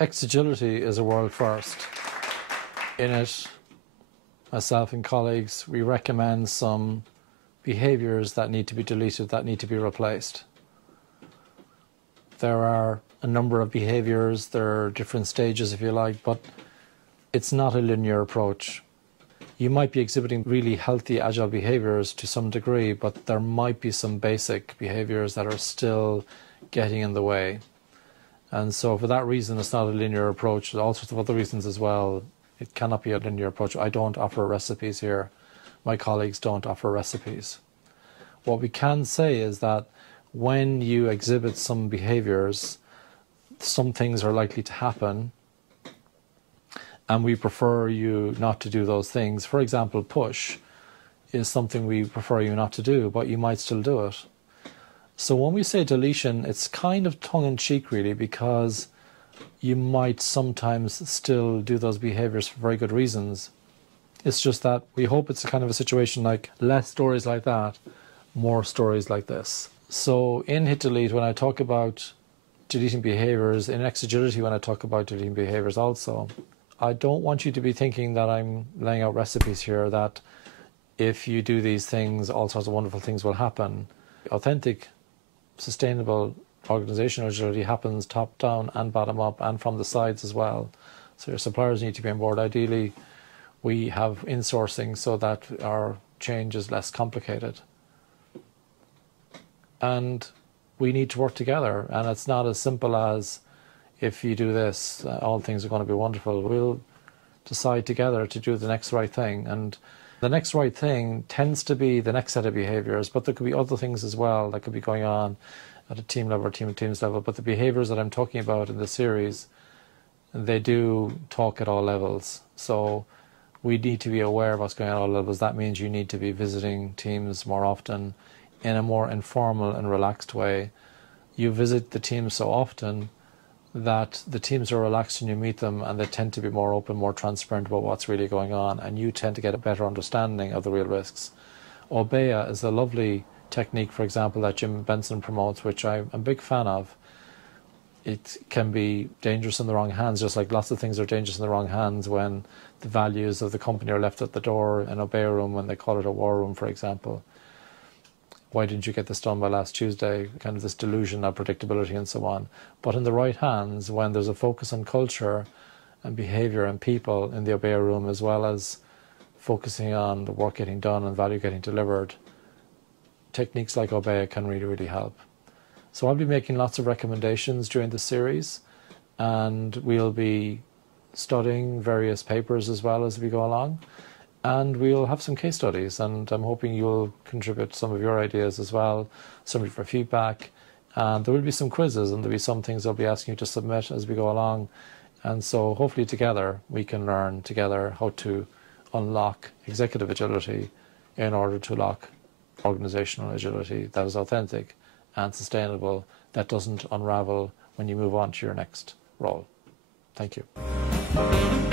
Agility is a world first. In it, myself and colleagues, we recommend some behaviours that need to be deleted, that need to be replaced. There are a number of behaviours, there are different stages if you like, but it's not a linear approach. You might be exhibiting really healthy agile behaviours to some degree, but there might be some basic behaviours that are still getting in the way. And so for that reason, it's not a linear approach. There are all sorts of other reasons as well. It cannot be a linear approach. I don't offer recipes here. My colleagues don't offer recipes. What we can say is that when you exhibit some behaviours, some things are likely to happen, and we prefer you not to do those things. For example, push is something we prefer you not to do, but you might still do it. So when we say deletion, it's kind of tongue-in-cheek really, because you might sometimes still do those behaviours for very good reasons. It's just that we hope it's a kind of a situation like less stories like that, more stories like this. So in Hit Delete, when I talk about deleting behaviours, in Agility when I talk about deleting behaviours also, I don't want you to be thinking that I'm laying out recipes here, that if you do these things, all sorts of wonderful things will happen. Authentic, sustainable organizational agility happens top down and bottom up and from the sides as well. So your suppliers need to be on board. Ideally, we have insourcing so that our change is less complicated. And we need to work together. And it's not as simple as, if you do this, all things are going to be wonderful. We'll decide together to do the next right thing. And the next right thing tends to be the next set of behaviours, but there could be other things as well that could be going on at a team level or team of teams level. But the behaviours that I'm talking about in this series, they do talk at all levels. So we need to be aware of what's going on at all levels. That means you need to be visiting teams more often in a more informal and relaxed way. You visit the teams so often that the teams are relaxed when you meet them, and they tend to be more open, more transparent about what's really going on, and you tend to get a better understanding of the real risks. Obeya is a lovely technique, for example, that Jim Benson promotes, which I'm a big fan of. It can be dangerous in the wrong hands, just like lots of things are dangerous in the wrong hands when the values of the company are left at the door in Obeya room, when they call it a war room, for example. Why didn't you get this done by last Tuesday? Kind of this delusion of predictability and so on. But in the right hands, when there's a focus on culture and behaviour and people in the Obeya room, as well as focusing on the work getting done and value getting delivered, techniques like Obeya can really, really help. So I'll be making lots of recommendations during the series, and we'll be studying various papers as well as we go along. And we'll have some case studies, and I'm hoping you'll contribute some of your ideas as well, some of your feedback. And there will be some quizzes, and there'll be some things I'll be asking you to submit as we go along. And so hopefully together we can learn together how to unlock executive agility in order to lock organizational agility that is authentic and sustainable, that doesn't unravel when you move on to your next role. Thank you.